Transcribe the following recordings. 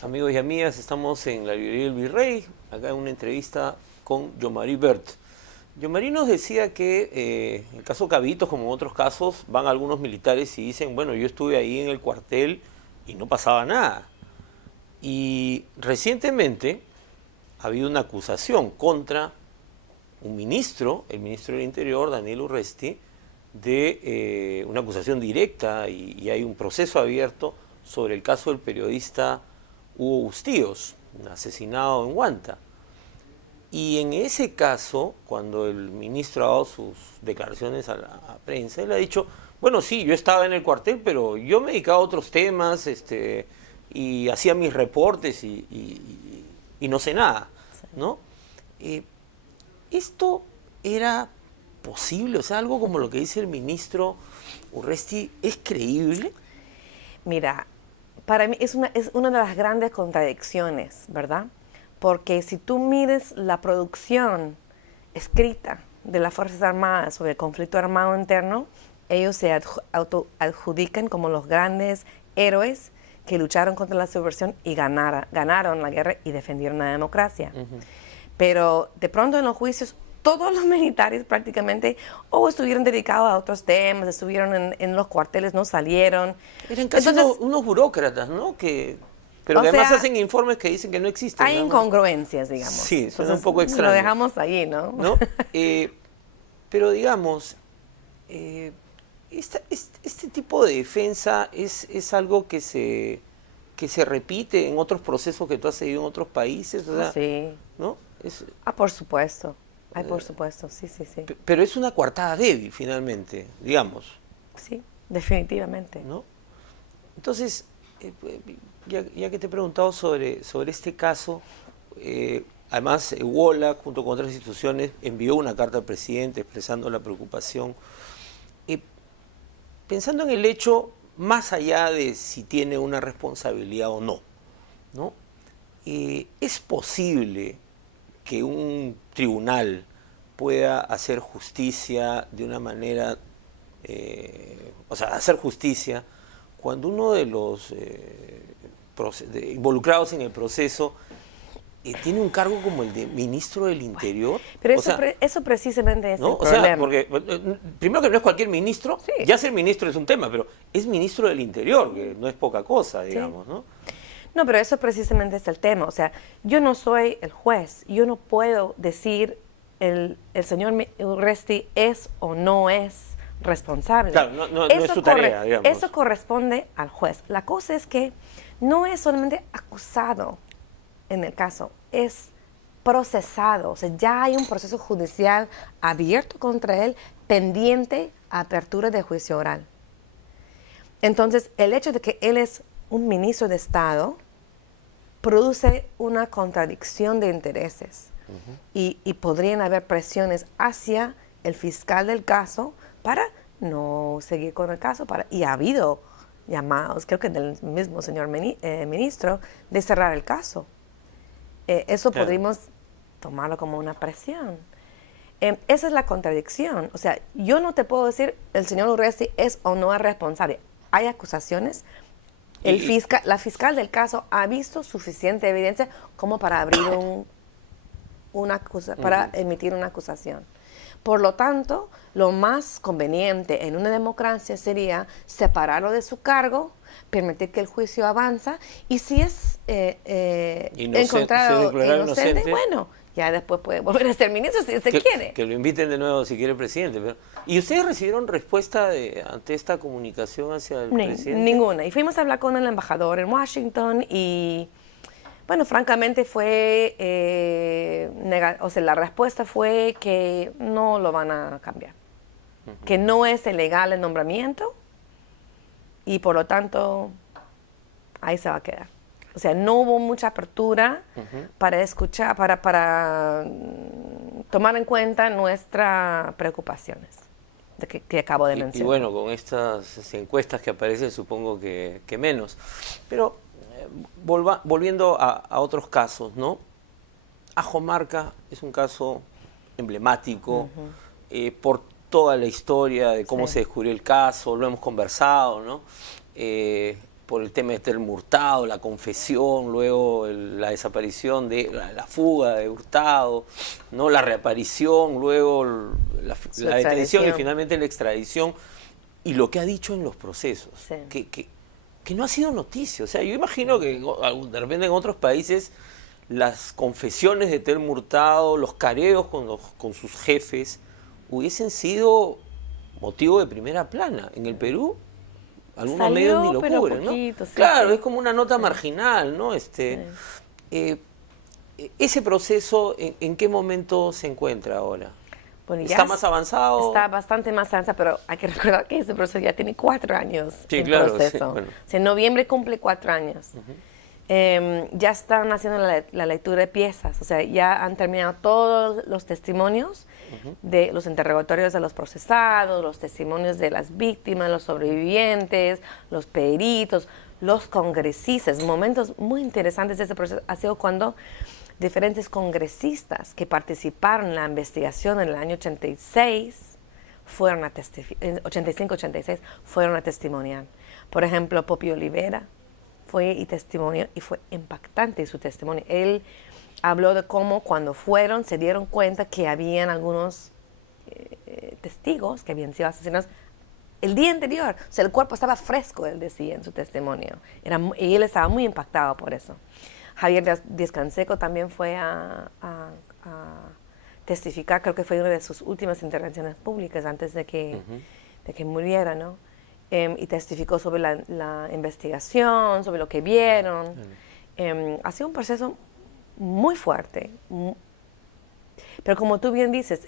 Amigos y amigas, estamos en la librería del Virrey, acá en una entrevista con Yomari Bert. Yomari nos decía que en el caso Cabitos, como en otros casos, van algunos militares y dicen, bueno, yo estuve ahí en el cuartel y no pasaba nada. Y recientemente ha habido una acusación contra un ministro, el ministro del Interior, Daniel Urresti, de una acusación directa y hay un proceso abierto sobre el caso del periodista Hugo Bustíos, asesinado en Huanta. Y en ese caso, cuando el ministro ha dado sus declaraciones a la prensa, él ha dicho, bueno, sí, yo estaba en el cuartel, pero yo me dedicaba a otros temas y hacía mis reportes y no sé nada, ¿no? Esto era posible, o sea, algo como lo que dice el ministro Urresti, ¿es creíble? Mira, para mí es una de las grandes contradicciones, ¿verdad? Porque si tú mides la producción escrita de las Fuerzas Armadas sobre el conflicto armado interno, ellos se autoadjudican como los grandes héroes que lucharon contra la subversión y ganaron la guerra y defendieron la democracia. Pero de pronto en los juicios todos los militares prácticamente o estuvieron dedicados a otros temas, estuvieron en los cuarteles, no salieron. Eran casi unos burócratas, ¿no? Pero que además hacen informes que dicen que no existen. Hay incongruencias, digamos. Sí, son un poco extraños. Lo dejamos ahí, ¿no? Pero digamos, este tipo de defensa es algo que se repite en otros procesos que tú has seguido en otros países, o sea, sí. ¿no? Por supuesto. Ay, por supuesto, sí. Pero es una coartada débil, finalmente, digamos. Sí, definitivamente. ¿No? Entonces, ya que te he preguntado sobre este caso, además, WOLA, junto con otras instituciones, envió una carta al presidente expresando la preocupación. Pensando en el hecho, más allá de si tiene una responsabilidad o no, ¿no? ¿Es posible que un tribunal pueda hacer justicia de una manera, hacer justicia cuando uno de los involucrados en el proceso tiene un cargo como el de ministro del Interior? Pero eso precisamente es, ¿no?, el problema. Porque primero que no es cualquier ministro, sí. Ya ser ministro es un tema, pero es ministro del Interior, que no es poca cosa, digamos, sí. ¿No? No, pero eso precisamente es el tema. O sea, yo no soy el juez, yo no puedo decir el señor Urresti es o no es responsable. Claro, no es su tarea, digamos. Eso corresponde al juez. La cosa es que no es solamente acusado en el caso, es procesado. O sea, ya hay un proceso judicial abierto contra él, pendiente a apertura de juicio oral. Entonces, el hecho de que él es un ministro de Estado produce una contradicción de intereses. Y podrían haber presiones hacia el fiscal del caso para no seguir con el caso. Y ha habido llamados, creo que del mismo señor ministro, de cerrar el caso. Eso claro. Podríamos tomarlo como una presión. Esa es la contradicción. O sea, yo no te puedo decir el señor Urresti es o no es responsable. Hay acusaciones. La fiscal del caso ha visto suficiente evidencia como para abrir para emitir una acusación. Por lo tanto, lo más conveniente en una democracia sería separarlo de su cargo, permitir que el juicio avanza y si es encontrado inocente, bueno, ya después puede volver a ser ministro si se quiere. Que lo inviten de nuevo si quiere el presidente. Pero, ¿y ustedes recibieron respuesta ante esta comunicación hacia el presidente? Ninguna. Y fuimos a hablar con el embajador en Washington y, bueno, francamente fue, la respuesta fue que no lo van a cambiar. Que no es ilegal el nombramiento y por lo tanto ahí se va a quedar. O sea, no hubo mucha apertura para escuchar, para tomar en cuenta nuestras preocupaciones que acabo de mencionar. Y bueno, con estas encuestas que aparecen, supongo que menos. Pero volviendo a otros casos, ¿no? Ajomarca es un caso emblemático por toda la historia de cómo se descubrió el caso, lo hemos conversado, ¿no? por el tema de Telmo Hurtado, la confesión, luego la desaparición de la fuga de Hurtado, ¿no? La reaparición, luego la detención y finalmente la extradición, y lo que ha dicho en los procesos, Sí. que no ha sido noticia. O sea, yo imagino que de repente en otros países las confesiones de Telmo Hurtado, los careos con sus jefes, hubiesen sido motivo de primera plana. En el Perú, algunos medios ni lo cubren, poquito, ¿no? sí, Claro, sí. es como una nota marginal, ¿no? Ese proceso, ¿en qué momento se encuentra ahora? Bueno, ¿Está más avanzado? Está bastante más avanzado, pero hay que recordar que ese proceso ya tiene 4 años Sí, en claro, proceso. sí, bueno. O sea, en noviembre cumple 4 años. Ya están haciendo la lectura de piezas, o sea, ya han terminado todos los testimonios de los interrogatorios de los procesados, los testimonios de las víctimas, los sobrevivientes, los peritos, los congresistas. Momentos muy interesantes de ese proceso ha sido cuando diferentes congresistas que participaron en la investigación en el año 86 fueron a 85-86 fueron a testimoniar. Por ejemplo, Poppy Olivera fue y testimonió, y fue impactante su testimonio. Él habló de cómo cuando fueron se dieron cuenta que habían algunos testigos que habían sido asesinados el día anterior. O sea, el cuerpo estaba fresco, él decía en su testimonio. Y él estaba muy impactado por eso. Javier Díaz-Canseco también fue a testificar, creo que fue una de sus últimas intervenciones públicas antes de que muriera, ¿no? Y testificó sobre la investigación, sobre lo que vieron. Ha sido un proceso muy fuerte. Pero como tú bien dices,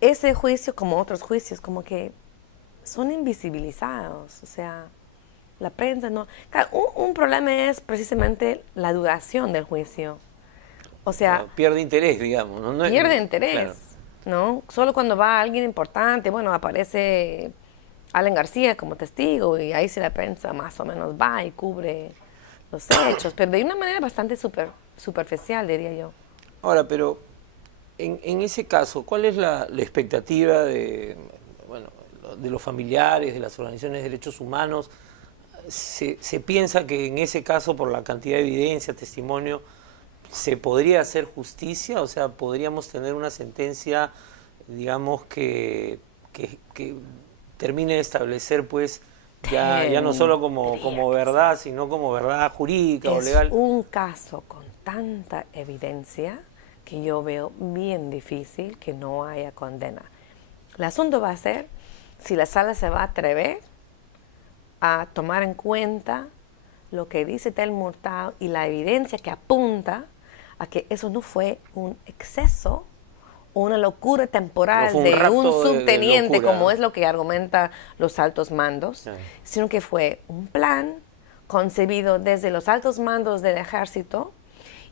ese juicio, como otros juicios, como que son invisibilizados. O sea, la prensa no... Claro, un problema es precisamente la duración del juicio. O sea... pierde interés, digamos. No pierde interés, claro. ¿no? Solo cuando va alguien importante, bueno, aparece Allen García como testigo y ahí sí la prensa más o menos va y cubre los hechos, pero de una manera bastante superficial, diría yo. Ahora, pero en ese caso, ¿cuál es la expectativa de los familiares, de las organizaciones de derechos humanos? Se piensa que en ese caso, por la cantidad de evidencia, testimonio, ¿se podría hacer justicia? O sea, ¿podríamos tener una sentencia, digamos, que termine de establecer, pues, ya no solo como verdad, sino como verdad jurídica o legal? Es un caso con tanta evidencia que yo veo bien difícil que no haya condena. El asunto va a ser si la sala se va a atrever a tomar en cuenta lo que dice Telmo Hurtado y la evidencia que apunta a que eso no fue un exceso o una locura temporal no de un subteniente, de locura, como es lo que argumenta los altos mandos, sí, sino que fue un plan concebido desde los altos mandos del ejército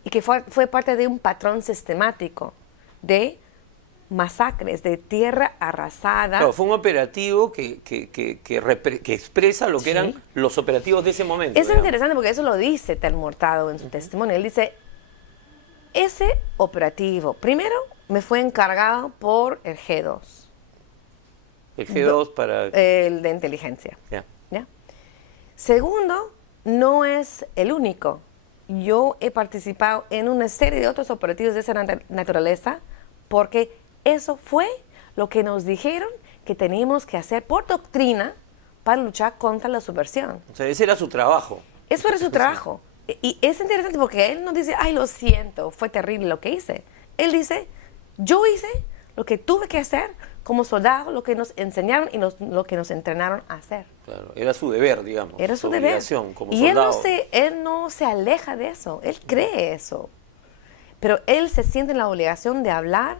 y que fue parte de un patrón sistemático de masacres, de tierra arrasada. Claro, fue un operativo que expresa lo que eran los operativos de ese momento. Es interesante porque eso lo dice Telmo Hurtado en su testimonio. Él dice, ese operativo, primero, me fue encargado por el G2. El G2 para... El de inteligencia. Ya. ¿Ya? Segundo, no es el único. Yo he participado en una serie de otros operativos de esa naturaleza porque eso fue lo que nos dijeron que teníamos que hacer por doctrina para luchar contra la subversión. O sea, ese era su trabajo. Eso era su trabajo. Y es interesante porque él no dice, ay, lo siento, fue terrible lo que hice. Él dice, yo hice lo que tuve que hacer como soldado, lo que nos enseñaron y lo que nos entrenaron a hacer. Claro, era su deber, digamos. Era su deber. Como y soldado. Él no se aleja de eso, él cree eso. Pero él se siente en la obligación de hablar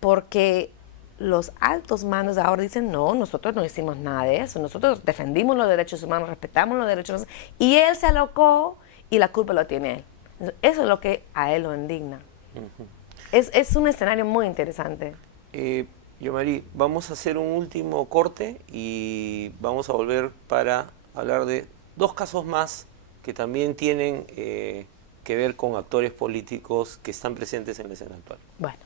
porque los altos mandos ahora dicen, no, nosotros no hicimos nada de eso, nosotros defendimos los derechos humanos, respetamos los derechos humanos, y él se alocó y la culpa lo tiene él. Eso es lo que a él lo indigna. Es un escenario muy interesante. Yomari, vamos a hacer un último corte y vamos a volver para hablar de 2 casos más que también tienen que ver con actores políticos que están presentes en la escena actual. Bueno.